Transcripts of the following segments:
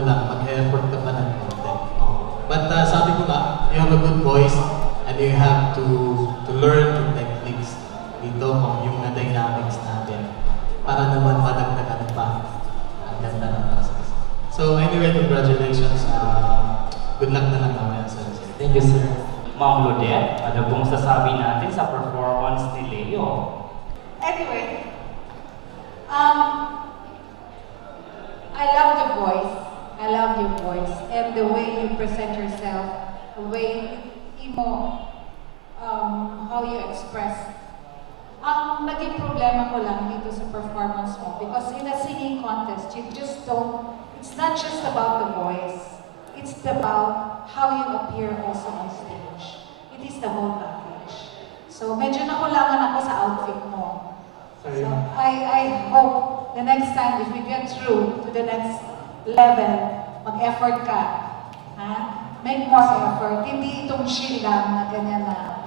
ano lang, mag-effort ka pa ng konti. But sabi ko nga, you have a good voice and you have to learn the techniques dito, yung na dynamics natin para naman padagdagan pa ang ganda ng process. So anyway, congratulations. Good luck na lang naman sa result. Thank you, sir. Ma'am Lodette, ano pong sasabi natin sa performance ni Leo? Anyway, I love the voice. I love your voice and the way you present yourself, the way how you express. Ang naging problema ko lang dito sa performance mo because in a singing contest, you just don't, it's not just about the voice. It's about how you appear also on stage. It is the whole package. So medyo nakulangan ako sa outfit mo. Sorry. So I hope the next time if we get through to the next level, mag-effort ka. Ha? Make more effort. Hindi itong chill lang na ganyan na.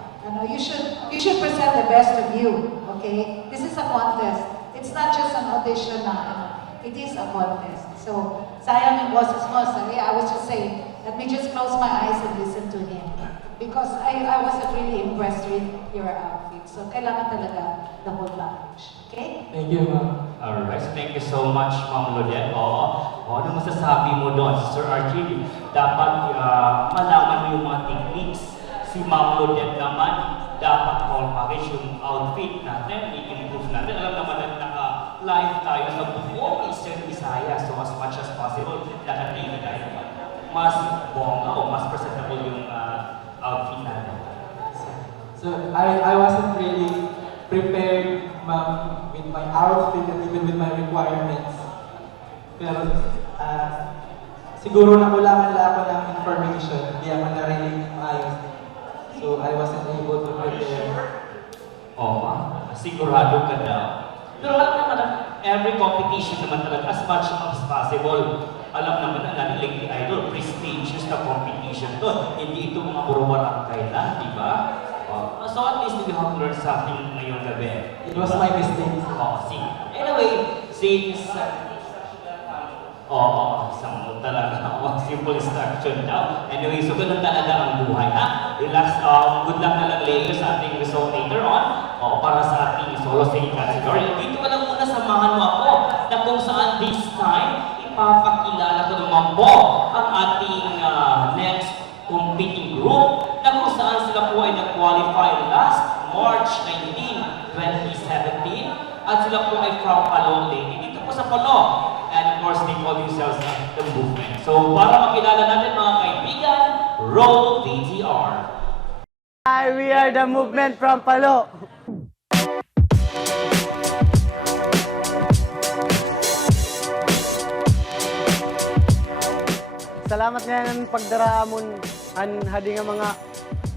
You should present the best of you. Okay? This is a contest. It's not just an audition na. It is a contest. So, sayang yung boses mo. Sorry, I was just saying, let me just close my eyes and listen to him. Because I wasn't really impressed with your outfit. So, kailangan talaga the whole package. Okay? Thank you, ma'am. Alright, so thank you so much, Ma'am Lodette. Ano masasabi mo doon? Sir Archie, dapat malaman mo yung mga techniques. Si Ma'am Lodette naman, dapat whole package yung outfit natin, i-improve natin. Alam naman na naka-live tayo sa buong Eastern Visayas. So as much as possible, naka-TV tayo. Mas bongga o mas presentable yung outfit natin. So I wasn't really prepared, ma'am, with my outfit and even with my requirements. Pero siguro nakulangan lang ako ng information, hindi ako narinig maayos. So I wasn't able to prepare. Sigurado ka daw. Pero alam naman na every competition naman talaga as much as possible. Alam naman na natin Lady Idol, prestigious na competition to. Hindi ito mga puro barangay lang, di ba? So at least we have learned something ngayong gabi. It was my mistake. See. Anyway, since isang talaga, simple instruction daw. Anyway, so ganun talaga ang buhay, ha? Relax, good luck na lang later sa ating result later on, para sa ating solo singing category. Dito ka lang muna, samahan mo ako, na kung saan this time, ipapakilala ko naman po ang ating next competing group, na kung saan sila po ay nag-qualify last March 19, 2017, at sila po ay from Palong Lady. Dito po sa Palong. And of course, they call themselves the movement. So, para makilala natin mga kaibigan, roll VTR. Hi, we are the movement from Palo. Salamat ngayon pagdaraamon an hadi nga mga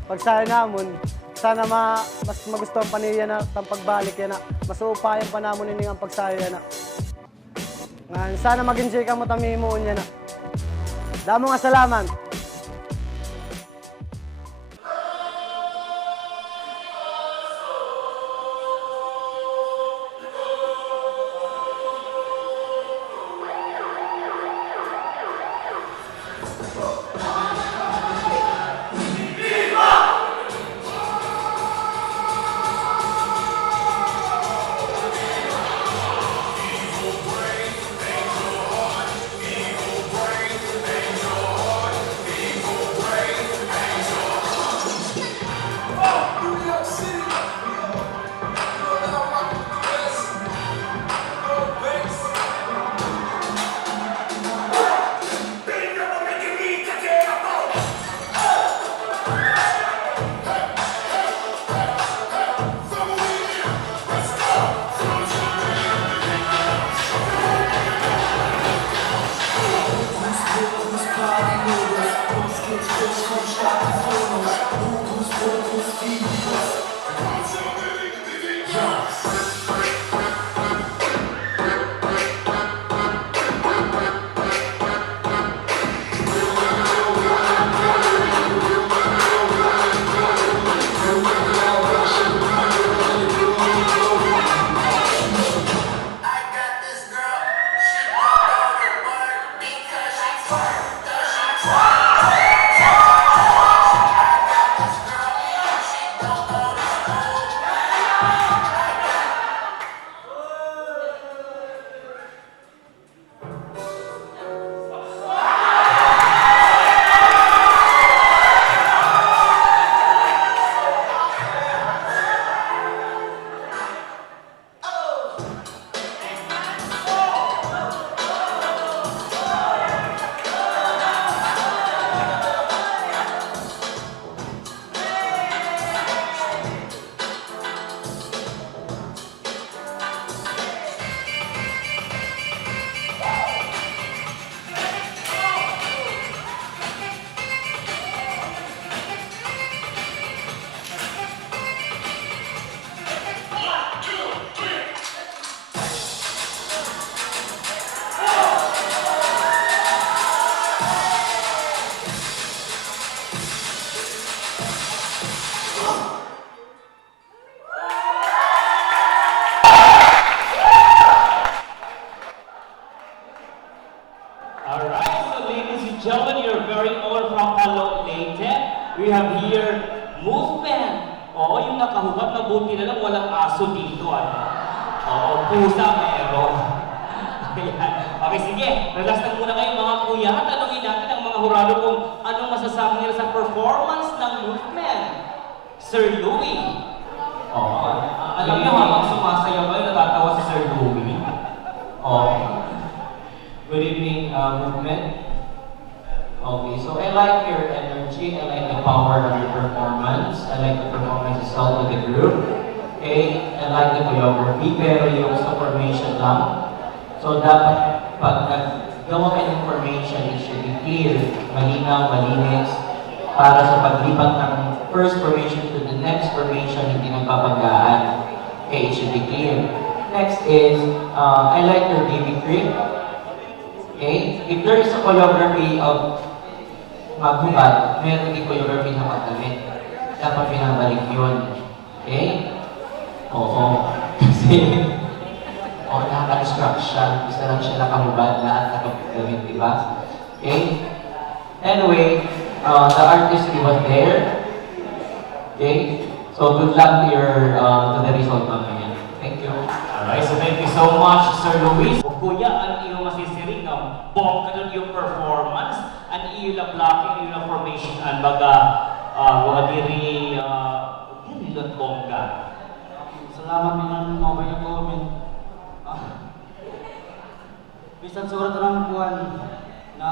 pagsaya namon. Sana mas magustuhan pa niya na ang pagbalik yan na masuupayan pa namon ini ang pagsaya na. Sana mag-enjoy ka mo tamimuon niya na. Damo nga salamat. mabuti na lang walang aso dito, ano? Oo, pusa meron. Ayan. Okay, sige. Relax lang muna kayo mga kuya. Tanungin natin ang mga hurado kung anong masasabi nila sa performance ng movement. Sir Louie. Oo. Alam niyo habang sumasayaw kayo, natatawa si Sir Louie. Oo. Good evening, movement. Okay, so I like your energy, I like the power of your performance, I like the performance itself with the group. Okay, I like the choreography, pero yung sa formation lang. So dapat pag naggawa ka ng formation, it should be clear, malinaw, malinis, para sa paglipat ng first formation to the next formation, hindi nagpapanggaan. Okay, it should be clear. Next is, I like your mimicry. Okay, if there is a choreography of maghubad, meron din choreography na magdamit. Dapat pinabalik yun. Okay? Oo. Kasi, nakaka-distraction. Gusto lang siya nakahubad na at nakapagdamit, di ba? Okay? Anyway, the artistry was there. Okay? So, good luck to your, to the result mamaya. Thank you. Alright, so thank you so much, Sir Luis. Kuya, ang iyong masisiring ng bongga ng iyong performance, ang iyong lablaki, iyong formation, ang baga, mga diri, lot bongga. Salamat din mga mga comment. Bisan surat ng buwan na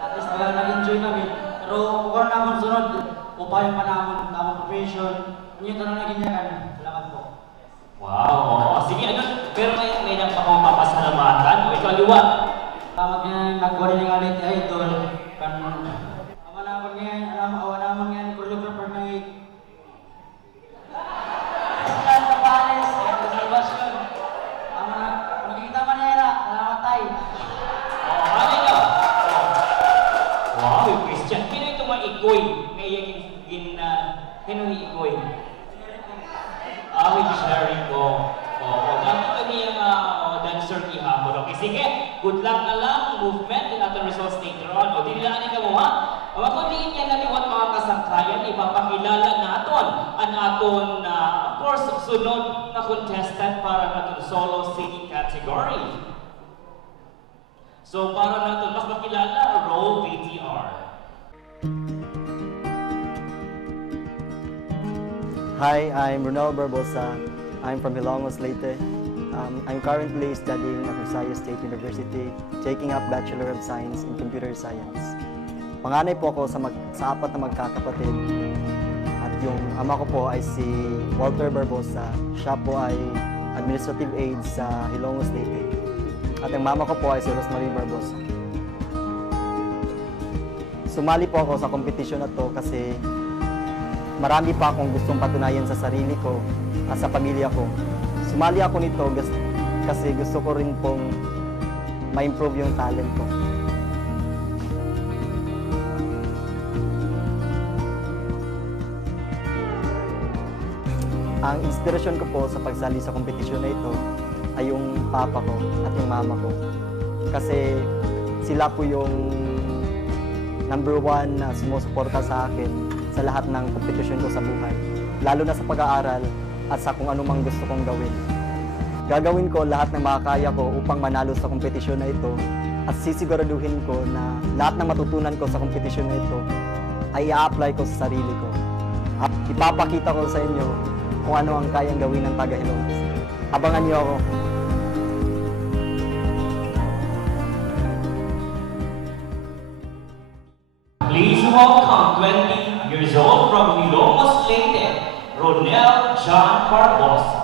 at least nag-enjoy namin. Pero kung naman sunod, upaya pa naman, tamang profession, yun ito na naging yakan. Salamat po. Wow, sige, ano, pero may nang papasalamatan, o ikaw liwa. Salamat nga nagkuha rin ng alit idol. Awa naman ngayon, choreographer na Wow, Christian, kino ito maikoy? Ngayon ikoy. With sharing ko. Oo, dati ito niya dancer ihapon. Okay, sige, good luck na lang, movement, and other results later on. O, dinilaan ka mo ha? Makundiin niya na liwat mga kasangkayan, ipapakilala naton ang aton na, of course, sunod na contestant para naton solo singing category. So, para natin mas makilala, roll VTR. Hi, I'm Ronald Barbosa. I'm from Hilongos, Leyte. I'm currently studying at Visayas State University, taking up Bachelor of Science in Computer Science. Panganay po ako sa apat na magkakapatid. At yung ama ko po ay si Walter Barbosa. Siya po ay administrative aide sa Hilongos, Leyte. At ang mama ko po ay si Rosemary Barbosa. Sumali po ako sa kompetisyon na to kasi marami pa akong gustong patunayan sa sarili ko at sa pamilya ko. Sumali ako nito kasi gusto ko rin pong ma-improve yung talent ko. Ang inspirasyon ko po sa pagsali sa kompetisyon na ito ay yung papa ko at yung mama ko. Kasi sila po yung number one na sumusuporta sa akin sa lahat ng kompetisyon ko sa buhay. Lalo na sa pag-aaral at sa kung anumang gusto kong gawin. Gagawin ko lahat ng makakaya ko upang manalo sa kompetisyon na ito at sisiguraduhin ko na lahat ng matutunan ko sa kompetisyon na ito ay i-apply ko sa sarili ko. At ipapakita ko sa inyo kung ano ang kayang gawin ng taga-Hilongos. Abangan niyo ako. Please welcome 20 years old from Hilongos, Leyte, Ronel John Barbosa.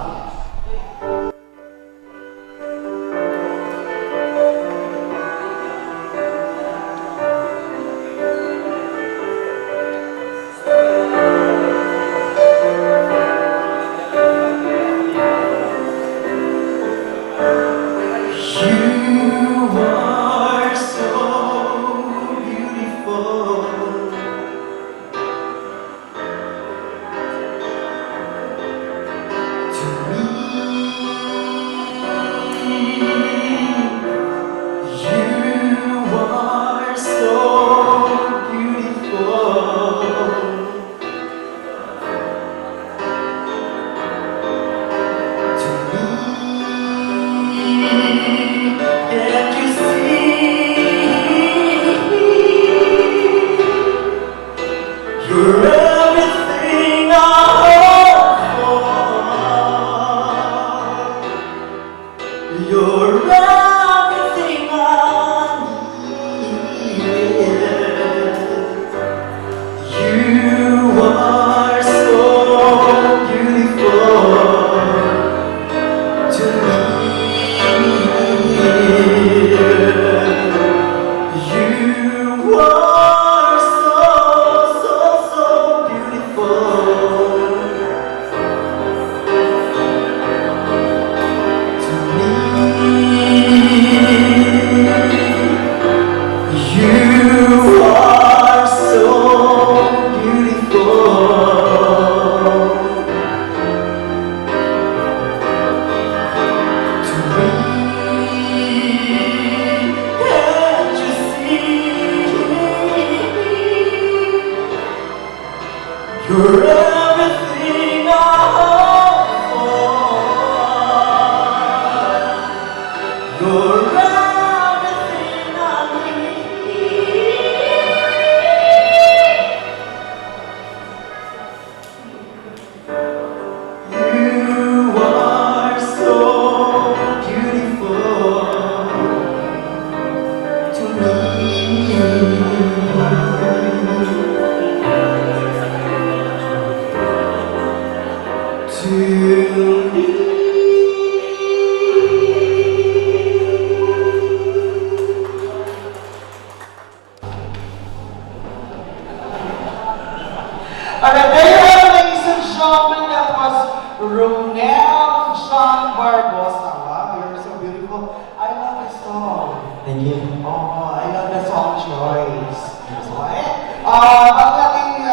To till Alright, there you have it, ladies and gentlemen. That was Ronel John Barbosa. Wow, you're so beautiful. I love this song. Thank you. Oh, I love the song choice. So, bago natin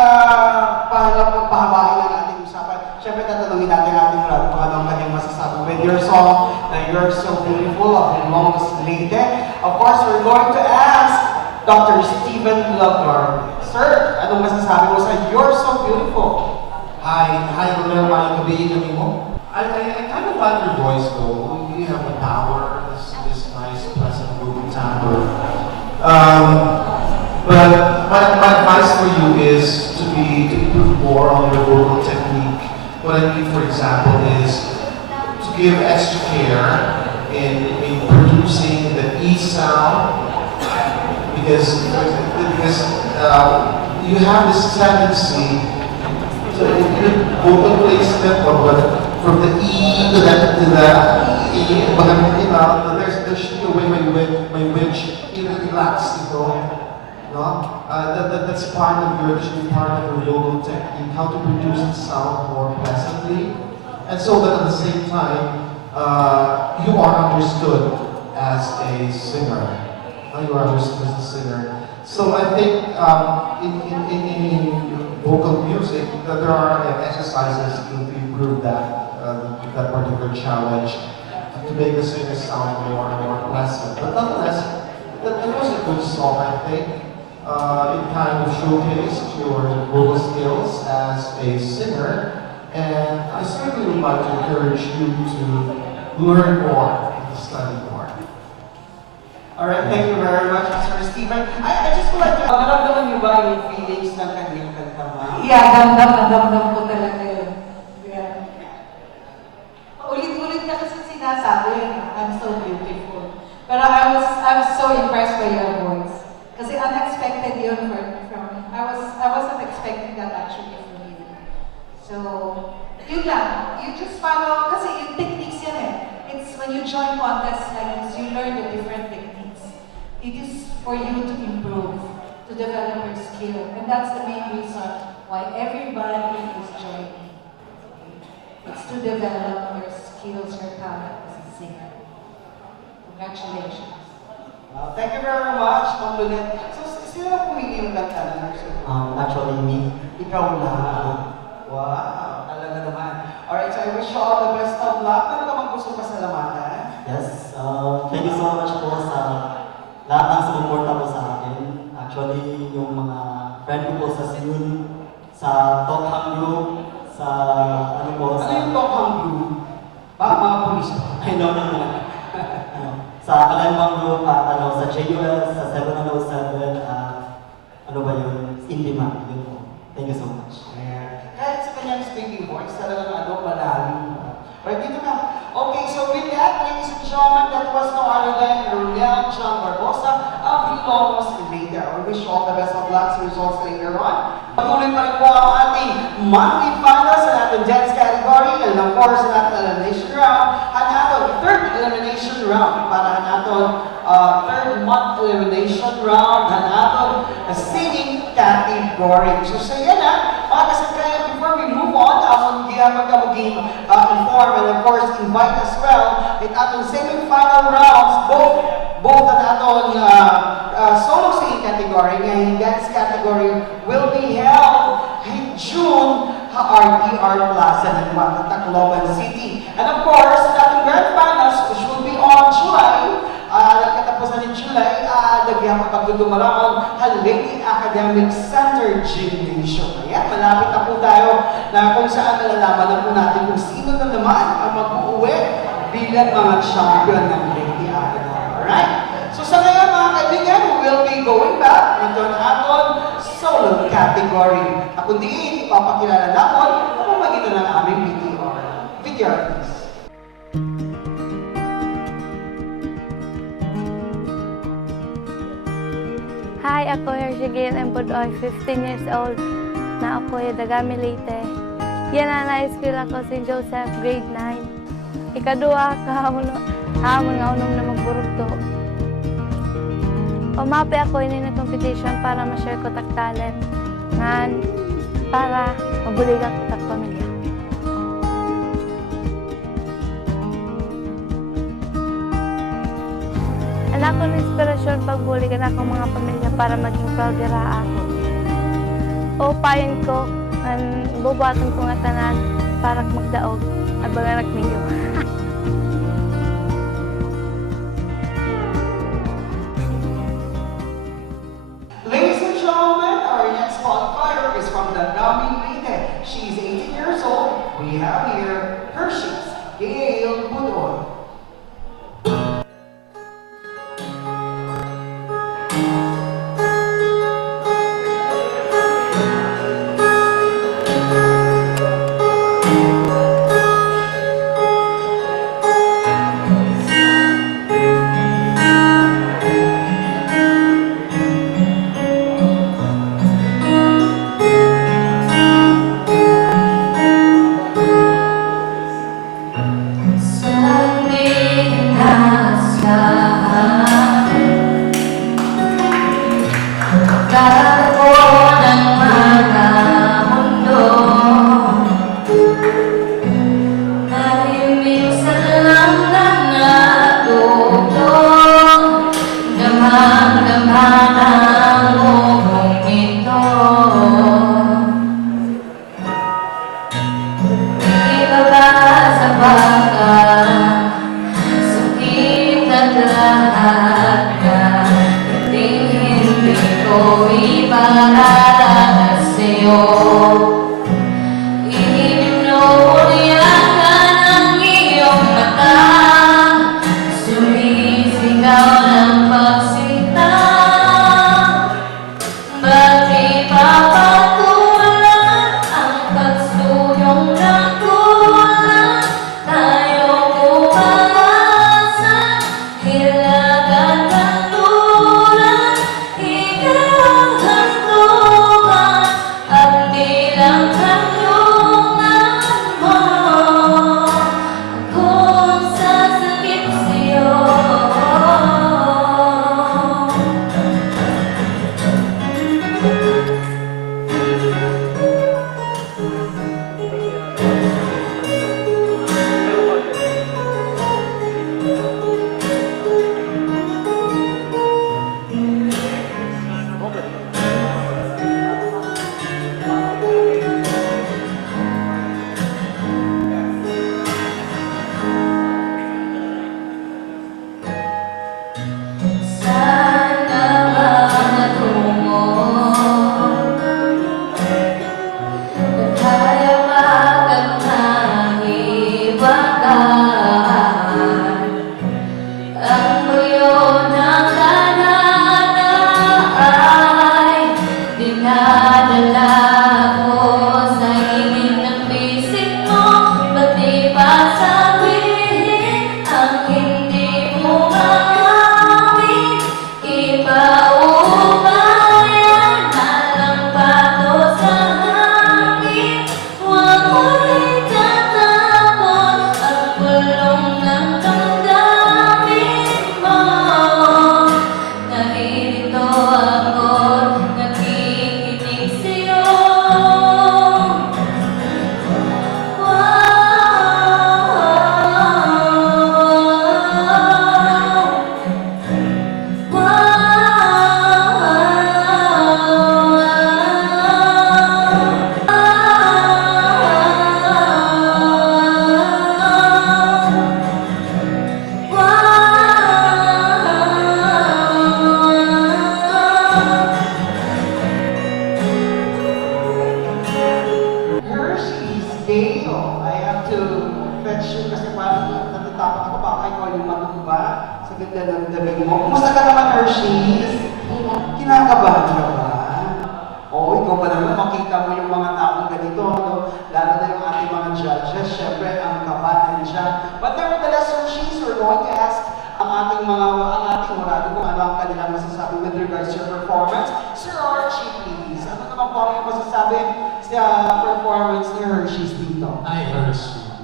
pahabain ang ating usapan, syempre tatanungin natin ating kung ano ang kanyang masasabi with your song na You're So Beautiful of Longos Leyte. Of course, we're going to ask Dr. Stephen Lugnar. Sir, anong masasabi mo sa You're So Beautiful? Hi, Romel, makikinig mo. I kind of like your voice though. You have the power, this nice, pleasant, moving timbre. But my advice for you is to improve more on your vocal technique. What I mean, for example, is to give extra care in producing the E sound because you have this tendency to vocal placement from the E to the E, there should be a way by which you relax ito. No? That's part of your vocal technique, how to produce the sound more pleasantly, and so that at the same time you are understood as a singer. You are understood as a singer. So I think in vocal music that there are exercises to improve that particular challenge to make the singer sound more and more pleasant. But nonetheless, that was a good song, I think. It kind of showcased your vocal skills as a singer, and I certainly would like to encourage you to learn more and to study more. Alright, thank you very much, Mr. Stephen. I just would like to... Naramdaman niyo ba yung feelings ng kanyang kanta, ma'am? Yeah, damdam ko talaga yun. Yeah. Ulit-ulit na kasi sinasabi, I'm so beautiful. Pero I was so impressed by your voice. Kasi unexpected yun from I wasn't expecting that actually from you. So, yun lang. You just follow, kasi yung techniques yan eh. It's when you join contests like this, you learn the different techniques. It is for you to improve, to develop your skill. And that's the main reason why everybody is joining. It's to develop your skills, your talent as a singer. Congratulations. Thank you very much, Ma'am Lunette. So, sino ang pumili yung kanta na Actually, me. Ikaw lang. Wow, talaga naman. Alright, so I wish you all the best of luck. Ano ka bang gusto pasalamatan? Yes, thank you so much po sa lahat ng sumuporta po sa akin. Actually, yung mga friend ko po sa Seoul, sa Tokhang Group, sa ano po, Ano yung Tokhang Group? Mga pulis. I know na lang. Sa Kalembang Group, sa JUS, sa 707, ano ba yun? Indima, yun po. Thank you so much. Ayan. Kahit sa kanyang speaking voice, talagang malalim. Right, dito na. Okay, so with that, ladies and gentlemen, that was no other than Ronel John Barbosa of Ilongos Leyte. I wish you all the best of luck sa results later on. Patuloy pa rin po ang ating monthly finals sa ating dance category and of course sa ating elimination round. Hanaton, third elimination round para hanaton third month elimination round. Hanaton, singing category. So sa yan mga kasangkaya, before we move on, maging inform and of course invite as well at atong semi-final rounds, both at atong solo singing category and dance category will be held in June RTR Plaza ng Tacloban City. And of course, at atong grand finals, which will be on July, nagkatapusan ng July, nagyang pagdudumaraon Leyte Academic Center Gymnasium. Ayan, malapit na po tayo na kung saan nalalaman na po natin kung sino na naman ang mag-uuwi bilang mga champion ng Leyte Academy. Alright? So sa ngayon mga kaibigan, we will be going back into an aton solo category. At kundi ipapakilala natin ang pamagitan ng aming VTR please. Hi, ako Hershey Gail Empodoy, 15 years old, na ako ay Dagami Leyte. Yan na na-school ako si Joseph, grade 9. Ikaduha hamon nga unom na magburugto. Umapi ako ini na competition para ma-share ko tag talent. Ngan para mabuligan ko tag pamilya. Anak ko ng inspirasyon pagbuligan ako mga pamilya para maging proud dira ako. Upayin ko ang bubuhaton ko nga tanan para magdaog at banganak ninyo. Ladies and gentlemen, our next qualifier is from the nominated. She's 18 years old. We have here Hershey's Gail Budol. Kinakabahan ka ba? Oo, ikaw pa naman, makita mo yung mga taong ganito, no? Lalo na yung ating mga judges, syempre ang kaba nandiyan. But nevertheless, Hershey's, we're going to ask ang ating murado kung ano ang kanilang masasabi with regards to your performance. Sir Archie, please. Ano naman po ang masasabi sa performance ni Hershey's? Hi, Hershey.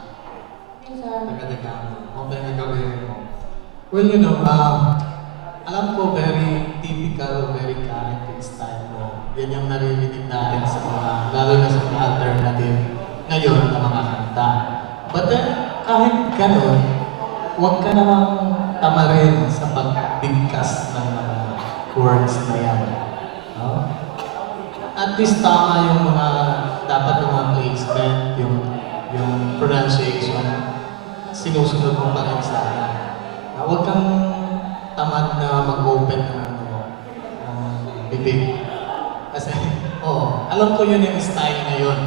Yes, sir. Taga-Dagano. Okay na gawin mo. Well, alam ko very typical, very current in style mo. Yan yung naririnig natin sa mga, lalo na sa mga alternative ngayon na mga kanta. But then, kahit ganun, huwag ka namang tamarin sa pagbigkas ng mga words na yan. No? At least tama yung mga, dapat yung mga placement, yung pronunciation, sinusunod mo pa rin sa akin. Huwag kang tamad na mag-open ng bibig. Kasi, alam ko yun yung style ngayon.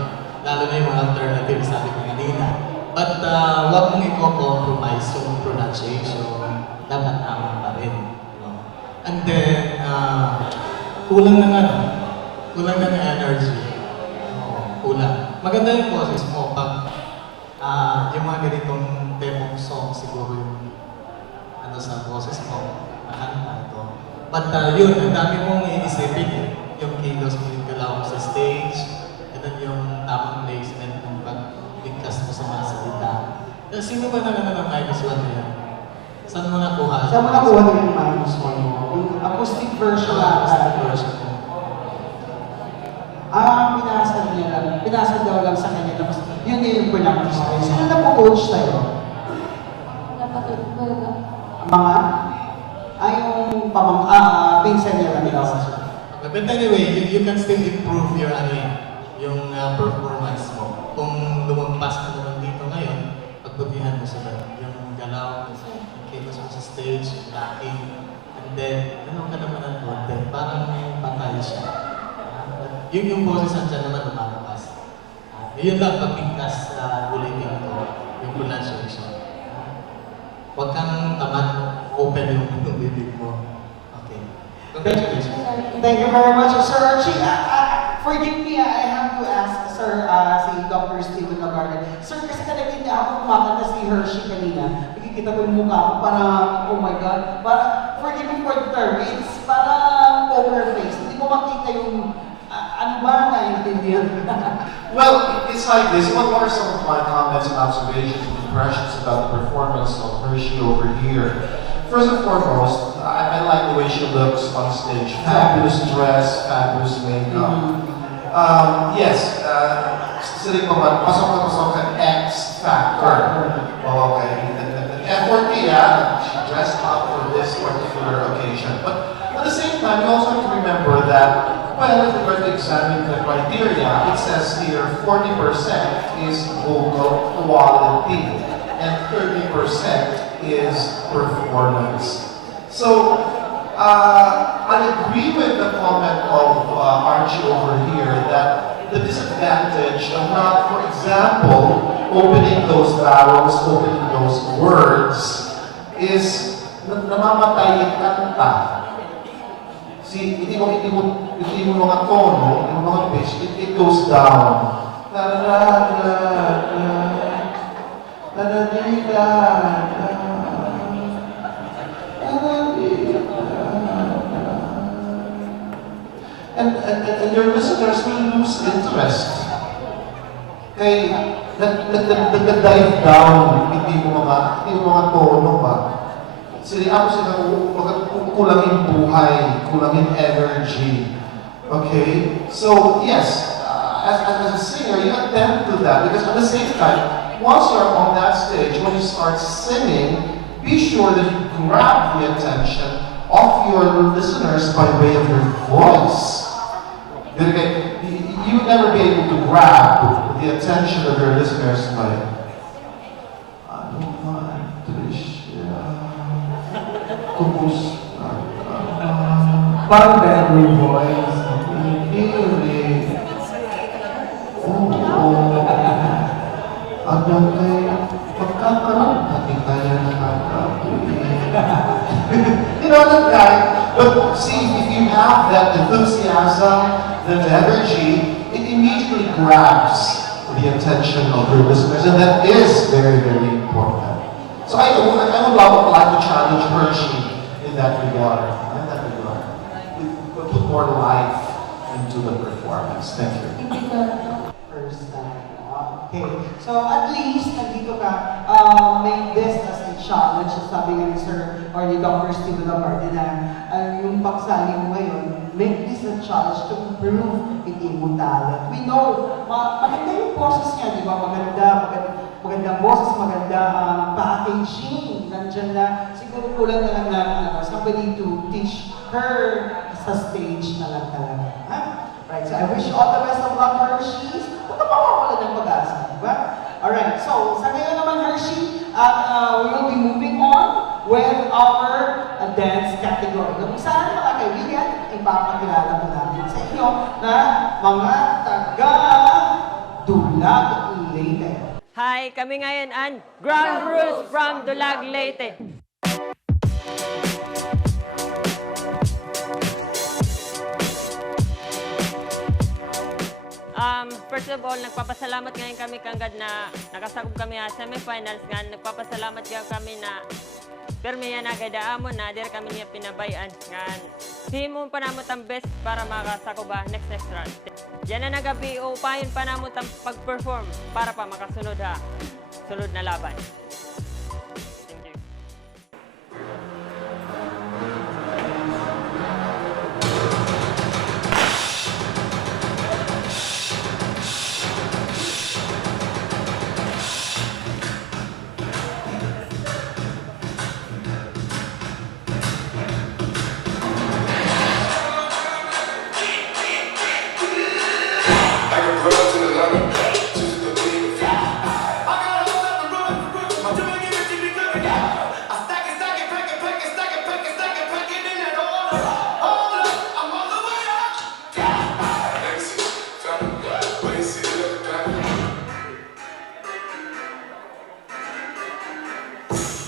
Lalo na yung mga alternative, sabi ko kanina. But huwag mong i-compromise yung pronunciation. Dapat tama pa rin. No? And then, kulang ng energy. Kulang. Maganda yung boses mo pag yung mga ganitong temong song siguro yung sa boses mo, nakanta ito. But yun, ang dami mong iisipin yung kilos mo, yung galaw mo sa stage, and then yung tamang placement ng pagbigkas mo sa mga salita. Sino ba ng minus one na yan? Saan mo nakuha? Saan mo nakuha din yung minus one mo? Yung acoustic version na version mo. Pinasad daw lang sa kanya, tapos yun yung pronunciation. Sino na po coach tayo? Napatulog ko lang. Mga, yung pinsan niya lang daw. But anyway, you can still improve your yung performance mo. Kung lumampas ka naman dito ngayon, pagbutihan mo sila. Yung galaw, yung kilos mo sa stage, yung lacking, and then, ka naman ng konti, parang patay siya. Yung boses nandiyan naman lumalakas. Yun lang, pagpigkas ulitin ko, yung pronunciation. Huwag kang tamad, open yung bibig mo. Okay. Congratulations. Thank you very much, Sir Archie. Forgive me, I have to ask, Sir, si Dr. Steven Lagarde. Sir, kasi talaga hindi ako kumakanta si Hershey kanina. Nakikita ko yung mukha ko, parang, oh my God. Parang, forgive me for the term, it's parang poker face. Hindi mo makita yung, ano ba naiintindihan? Well, it's like this. What are some of my comments and observations and impressions about the performance of Hershey over here? First and foremost, I like the way she looks on stage. Fabulous dress, fabulous makeup. Yes, sitting naman, pasok na pasok ka X factor. Okay. The effort niya, she dressed up for this particular occasion. But at the same time, you also have to remember that, well, if we're going to examine the criteria, it says here 40% is vocal quality and 30% is performance. So, I agree with the comment of Archie over here that the disadvantage of not, for example, opening those vowels, opening those words, is namamatay yung kanta. See, hindi mo mga tono, hindi mo mga pitch, it goes down. And your listeners will lose interest. Okay, nag-dive down, hindi mo mga tono ba? Sila kulang yung buhay, kulang yung energy. Okay? So, yes, as a singer, you attend to that because at the same time, once you're on that stage, when you start singing, be sure that you grab the attention of your listeners by way of your voice. Okay? You would never be able to grab the attention of your listeners by Parang bedroom voice. Hanggang kay pagkakaroon natin kaya You know that guy? But see, if you have that enthusiasm, that energy, it immediately grabs the attention of your listeners, and that is very, very important. So I would like to challenge Hershey in that regard. Put more life into the performance. Thank you. First time. Okay. So at least, nandito ka, make this as a challenge. Sabi nga ni Sir or ni Dr. Steven Lamarde na yung pagsali mo ngayon, make this a challenge to improve in imo talent. We know, maganda yung process niya, di ba? Magandang boses, maganda packaging. Nandyan na, siguro kulang na lang na somebody to teach her sa stage na lang talaga. Ha? Right, so I wish you all the best of luck, Hershey's. Huwag ka mawawala ng pag-asa, di ba? Alright, so sa ngayon naman, Hershey, we will be moving on with our dance category. Nung saan, mga kaibigan, ipapakilala mo namin sa inyo na mga taga-Dulag Leyte. Hi, kami ngayon ang Ground Rules from Dulag Leyte. First of all, nagpapasalamat ngayon kami kanggad na nakasakop kami sa semifinals nga. Nagpapasalamat nga kami na permiya na gadaamon na dir kami niya pinabayan nga. Himon pa namot ang best para makasakop ba next round. Yan na nagabi upayon pa namot ang pag-perform para pa makasunod sunod na laban. Thank you.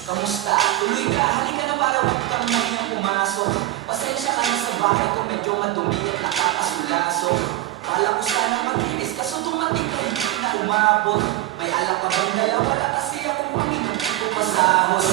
Kamusta? Tuloy ka, halika na para wag kang mahiyang pumasok. Pasensya ka na sa bahay ko, medyo madumi at nakakasulaso. Kala ko sana mag-inis, kaso dumating ka hindi na umabot. May alak ka bang dala? Wala kasi akong panginoon ko pasahod.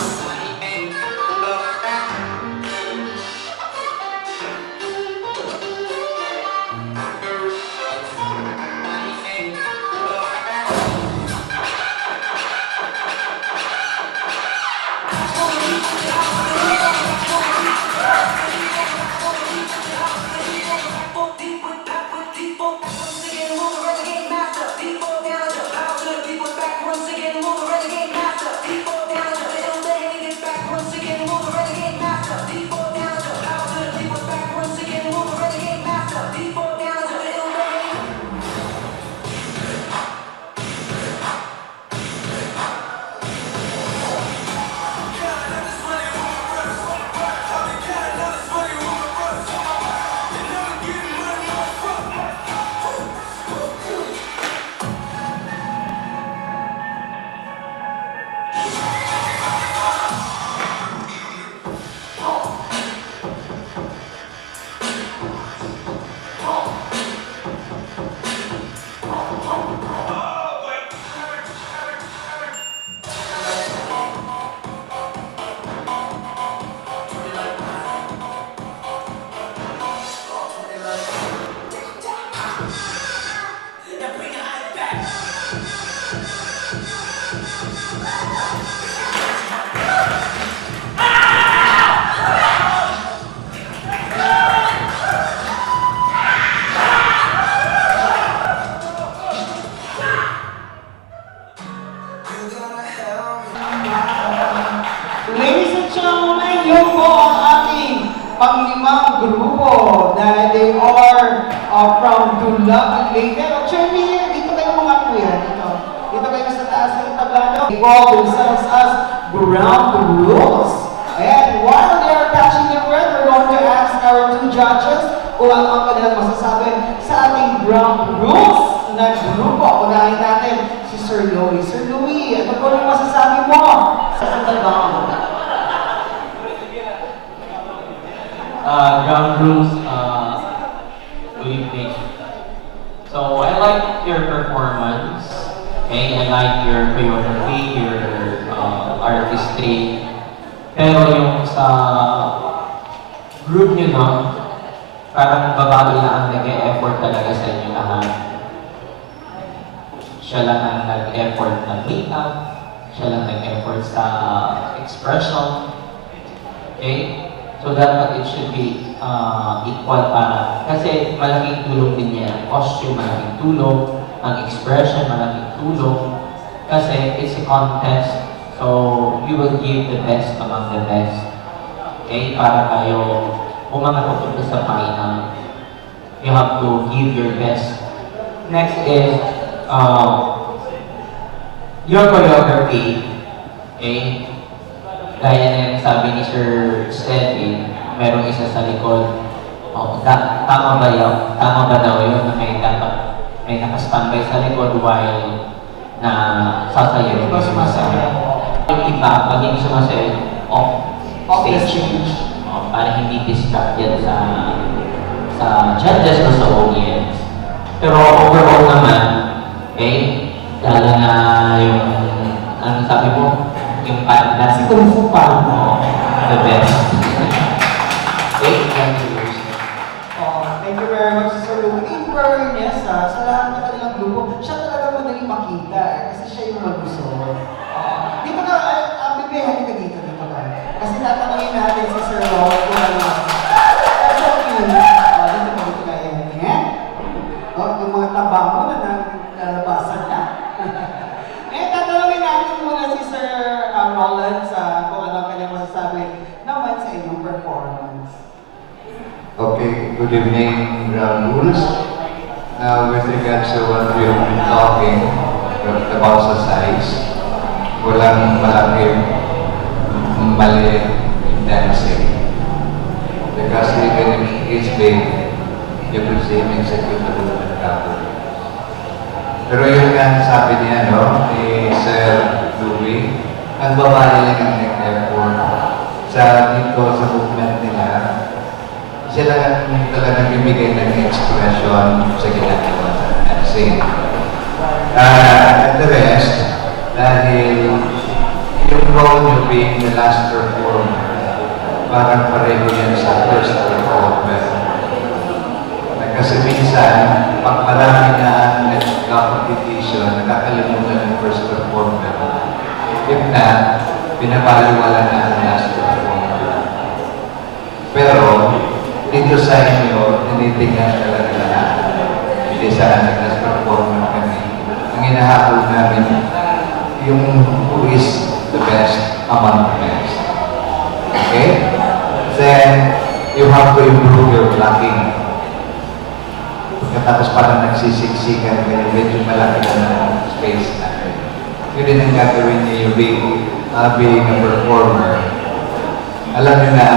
Ladies and gentlemen, yun po ang ating panglimang grupo na they are from Dulag Leyte. Actually, dito kayo mga kuya, dito kayo sa taas ng tablado. They call themselves as Ground Rules. And while they are catching their breath, we're going to ask our two judges kung ano ang kanilang masasabi sa ating Ground Rules na grupo. Unahin natin si Sir Louie. Sir Louie, ano po yung masasabi mo sa tablado? Ground rules, we make. So I like your performance, okay? I like your choreography, your artistry. Pero yung sa group nyo, no, parang babago lang ang nag-e-effort talaga sa inyo lahat. Siya lang ang nag-effort ng makeup, siya lang nag-effort sa expression. Okay? So dapat it should be equal para, kasi malaking tulong din niya. Costume, malaking tulong. Ang expression, malaking tulong. Kasi it's a contest. So you will give the best among the best. Okay? Para tayo umangat papunta sa final. You have to give your best. Next is your choreography. Okay? Gaya na yung sabi ni Sir Steffi, merong isa sa likod. Oh, tama ba yun? Tama ba daw yun na may nakastandby sa likod while na sasayaw? Yung iba, pag hindi sumasayaw, off stage. Oh, para hindi distracted sa judges o sa audience. Pero overall naman, okay, lalo na yung, ano sabi mo, yung panda. Si Kung Fu Panda. The best. Okay, thank you. Thank you very much, Sir Luke. In fairness, sa lahat ng kanilang grupo, siya talaga madaling makita kasi siya yung mag-usor. Dito ka, Bebe, halika dito ka. Kasi tatanungin natin si Sir Ron kung ano. That's so cute. Dito ka dito kaya yan. Yung mga taba mo na nalabasan na. Tatanungin natin muna si Sir Roland sa kung ano kanyang masasabi naman sa inyong performance. Okay, good evening, ground rules. Now, with regards to what we have been talking about sa size, walang malaki, mali dancing. Because even if it's big, you could see him executable and properly. Pero yun nga sabi niya, no, ni Sir Louie, ang babae lang ang nag-effort sa dito sa movement nila. Sila lang talaga nagbibigay ng expression sa ginagawa sa dancing. And the rest, dahil yung role nyo being the last performer, parang pareho yan sa first performer. Kasi minsan, pag marami na ang competition, nakakalimutan ng first performer. If not, binabaliwala na ang last performer. Pero, dito sa inyo, tinitingnan talaga lahat. Hindi sa last performer kami. Ang hinahabol namin, yung who is the best among the best. Okay? Then, you have to improve your blocking. Pagkatapos parang nagsisiksikan kayo, medyo malaki na space natin. Yun din ang gagawin niyo being a performer. Alam niyo na,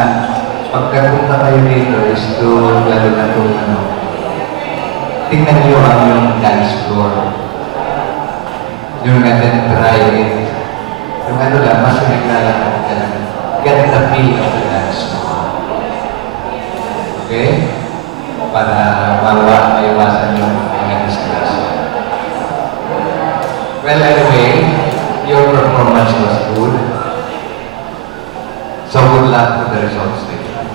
pagkapunta kayo dito is to, lalo na itong ano, tingnan niyo ang yung dance floor. Yung natin try it. Yung ano lang, mas naglalakad ka lang. Get the feel of the dance floor. Okay? Para maiwasan yung mga disgrasya. Well, anyway, your performance was good. So good luck to the results later.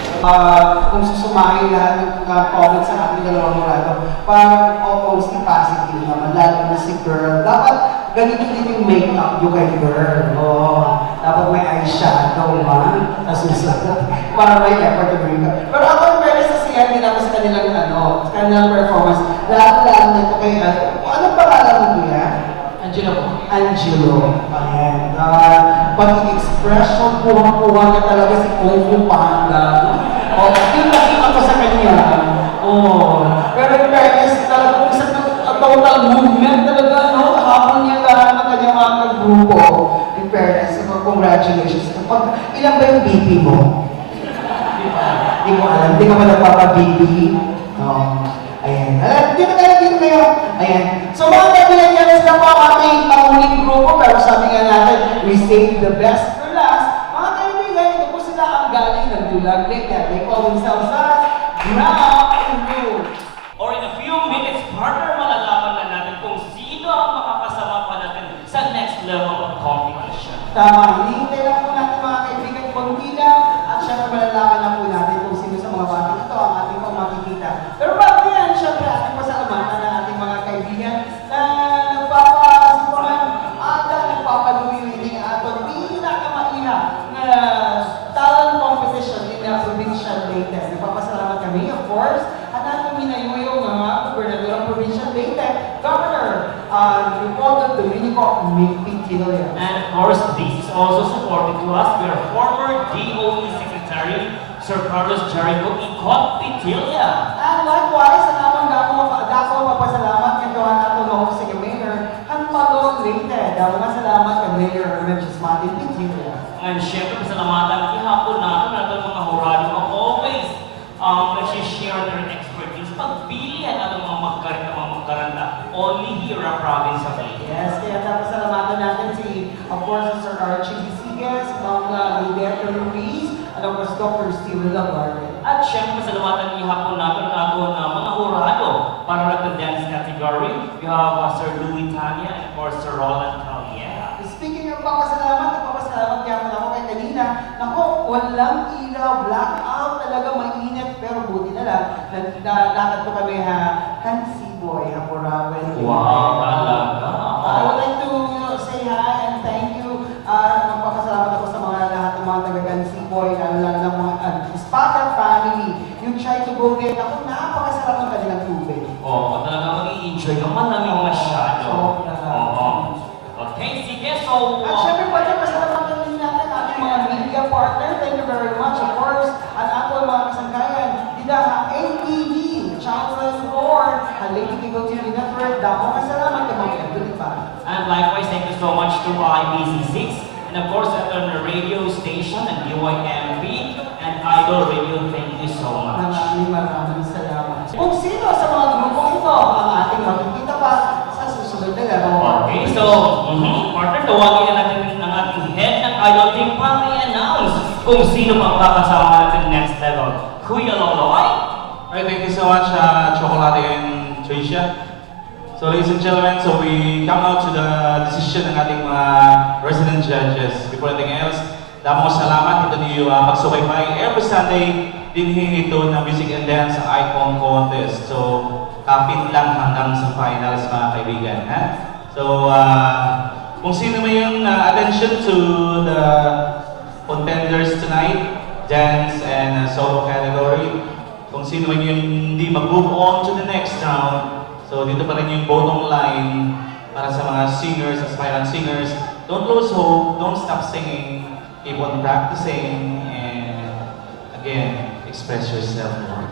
Kung susumahin lahat ng comments sa ating dalawang murado, parang opposite positive naman, lalo na si girl. Dapat ganito din yung makeup nyo kay girl. Dapat may eyeshadow man, nasusunod, para may effort to bring up. Pero ako yung very sasiyan din ako sa kanilang performance. Lahat-lahat na ito kay, anong pangalan mo kuya? Angelo po. Angelo. Ayan. Pag-expression, kuha-kuha niya talaga si Kung Fu Panda. Yung nakita ko sa kanya. Pero in fairness, talagang isang total movement talaga, no? Habang niya lahat ng kanyang mga grupo. In fairness, congratulations. Ilan ba yung BP mo? Hindi mo alam. Hindi ka ba nagpapa-BP? Ayan. Dito kayo. Ayan. So mga kaibigan, yan sila po ang ating panguling grupo. Pero sabi nga natin, we save the best for last. Mga kaibigan, ito po sila ang galing ng Dulag Lake. They call themselves as Ground Rules. Or in a few minutes, partner, malalaman na natin kung sino ang makakasama pa natin sa next level of competition. Tama. Hinihintay lang po natin mga kaibigan pagbilang at syempre malalaman na po natin kung sino sa mga bagay ito ang ating pang makikita. Pero bago yan, syempre ating pasalamatan ng ating mga kaibigan na nagpapa Pintilia. And of course, this is also supported to us by our former DOE Secretary, Sir Carlos Jericho Icot Pintilia. And likewise, dako magpasalamat kay Johan Ato Noong sige Mayor, ang pag-related. Mga salamat kay Mayor Remedios Martin Pintilia. And syempre, pasalamatan ihapon natin na itong mga hurado na always nag-share their expertise. Pagpilihan ang mga magkaranta only here in province of Leyte. Yes, kaya pasalamatan natin si, of course, Sir Archie Sigues, Mga Liberto Ruiz, and of course, Dr. Steven Lagarde. At syempre, pasalamatan ihapon natin nato na mga hurado para sa dance category. We have Sir Louis Tanya and of course, Sir Roland Caliera. Speaking of nagpapasalamat kaya ako kay kanina. Nako, walang ilaw, blackout, talaga mainit, pero buti na lang, lakad ko kami Kansiboy, Haporawen. Wow, talaga. I would like to say hi and thank you. Magpapasalamat ako sa mga lahat ng mga taga-Kansiboy, lalo ng mga Spaka family. You try to go there. Ako, napakasarap ng kanilang tubig. Oo, talaga mag-i-enjoy ka man namin masyado. Okay, sige, so... At syempre, pwede pasalamatan din natin ating mga media partner. Thank you very much, of course. At ako, mga kasangkayan, dida ATV, Chancellor 4, Lady Kiko TV Network, dako kasalamat kay mga Tulipan. And likewise, thank you so much to IBC6, and of course, at the radio station and UYMP and Idol Radio, thank you so much. Maraming salamat. Kung sino sa mga grupong ito ang ating makikita pa sa susunod na laro. Okay, so, partner, tawagin na natin ang ating head ng Idol Team para i-announce kung sino pang kakasama natin next level. Kuya Loloy? Alright, thank you so much, Chocolate and Tricia. So, ladies and gentlemen, so we come out to the decision ng ating mga resident judges. Before anything else, damo salamat ito niyo pagsubaybay every Sunday dinhin ito ng Music and Dance Icon Contest. So, kapit lang hanggang sa finals, mga kaibigan. Ha? So, kung sino may yung attention to the contenders tonight, dance and solo category, kung sino man yung hindi mag-move on to the next round, so dito pa rin yung bottom line para sa mga singers, aspirant singers. Don't lose hope, don't stop singing, keep on practicing, and again, express yourself more.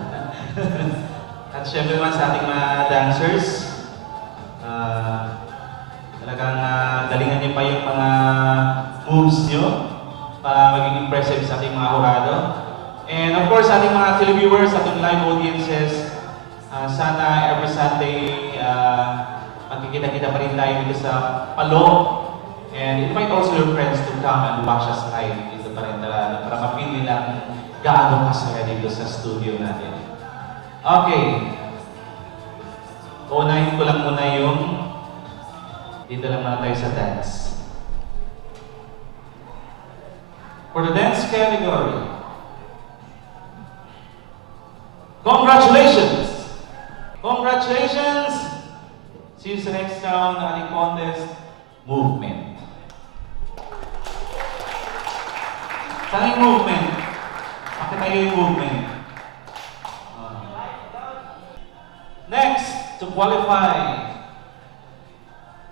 At syempre naman sa ating mga dancers, talagang galingan niyo pa yung mga moves niyo para maging impressive sa ating mga hurado. And of course, ating mga televiewers, ating live audiences, sana every Sunday, magkikita-kita pa rin tayo dito sa Palo. And invite also your friends to come and watch us live dito pa rin talaga para mapil nila gaano kasaya dito sa studio natin. Okay. Unahin ko lang muna yung dito lang muna tayo sa dance. For the dance category, congratulations! Congratulations! See you sa next round ng ating contest, Movement. Saan yung movement? Bakit tayo yung movement? Next, to qualify,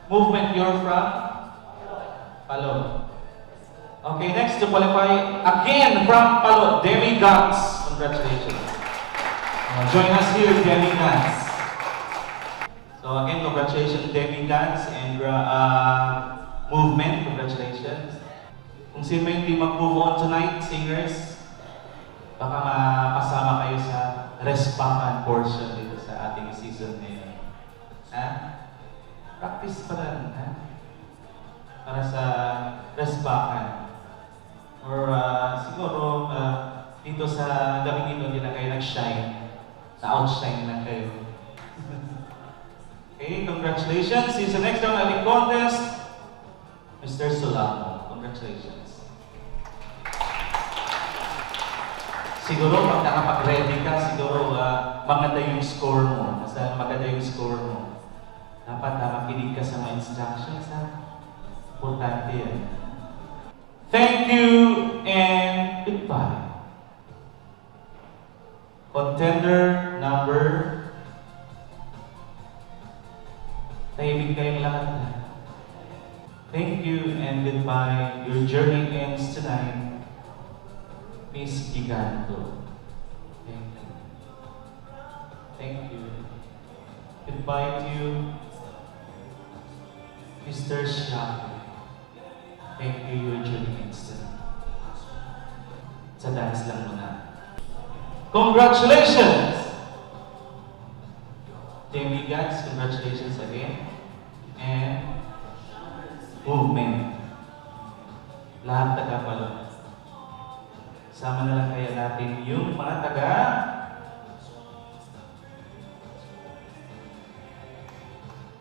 movement, you're from? Palo. Okay, next to qualify, again from Palo, Demigods. Congratulations. Join us here, Demigods. So again, congratulations, Demigods, and movement, congratulations. Kung sino yung hindi mag-move on tonight, singers, baka mapasama kayo sa respakan portion dito sa ating season ngayon. Ha? Practice pa lang, ha? Para sa respakan. Or siguro dito sa gabing ito, hindi na kayo nag-shine. Na-outshine na kayo. Okay, congratulations. See you sa next round ating contest, Mr. Solano. Congratulations. Siguro pag nakapag-ready ka, siguro maganda yung score mo. Basta maganda yung score mo. Dapat makinig ka sa mga instructions, ha? Importante yan. Thank you and goodbye. Contender number... Tahimik kayong lahat. Thank you. you and goodbye. Your journey ends tonight. Miss Giganto. Thank you. Thank you. Goodbye to you, Mr. Shaku. Thank you, your journey ends tonight. Sa dance lang muna. Congratulations! Demigods, congratulations again. And movement. Lahat taga-palo. Sama na lang kaya natin yung mga taga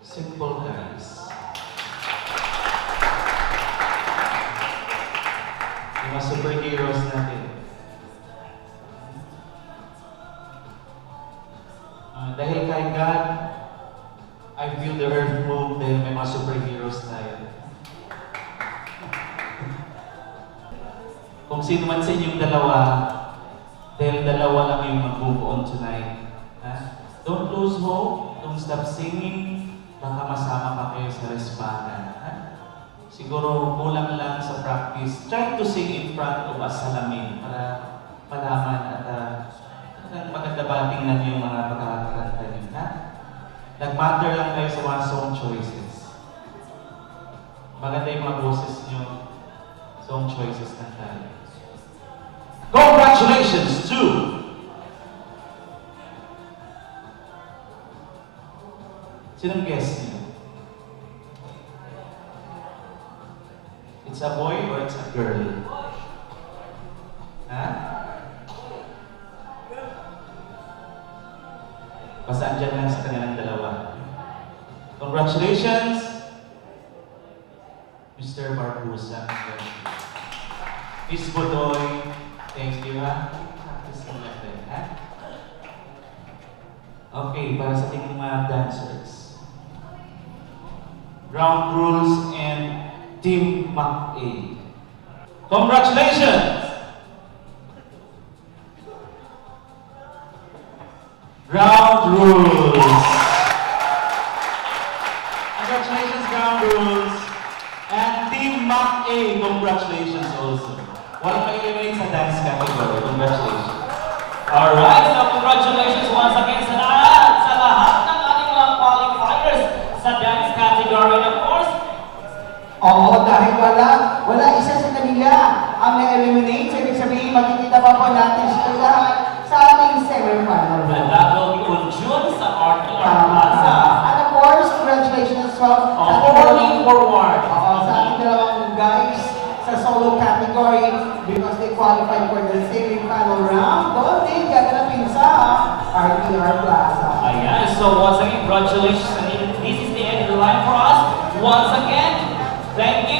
Simple Guys. Yung mga superheroes natin. Dahil kay God, I feel the earth move dahil may mga superheroes tayo. Kung sino man sa inyong dalawa, dahil dalawa lang yung mag-move on tonight. Don't lose hope, don't stop singing, baka masama pa kayo sa respagan. Siguro kulang lang sa practice. Try to sing in front of a salamin para malaman at maganda ba tingnan yung mga pagkakakanta niyo, ha? Nag-matter lang kayo sa mga song choices. Maganda yung mga boses niyo, song choices na tayo. Congratulations to sinong guest niyo? It's a boy or it's a girl? Ha? Basta andyan lang sa kanilang dalawa. Congratulations, Mr. Barbusa. Miss Bodoy, thank you, ha? Practice mo natin, ha? Okay, para sa ating mga dancers. Ground rules and Team Mac-A. Congratulations! Ground rules. Congratulations, ground rules. And Team Mac-A, congratulations also. Walang mag-eliminate sa dance category. Congratulations. Alright, so congratulations once again sa lahat ng ating mga qualifiers sa dance category. Of course, Oo, dahil wala isa sa kanila ang na-eliminate. So, ibig sabihin, makikita pa po natin sila lahat sa ating semifinal. and that will be on June sa RTR Plaza. And of course, congratulations as well Moving forward. sa ating dalawang guys sa solo category because they qualified for the semi-final round. Doon din gaganapin sa RTR Plaza. Ayan, so once again, congratulations. And this is the end of the line for us. Once again, thank you.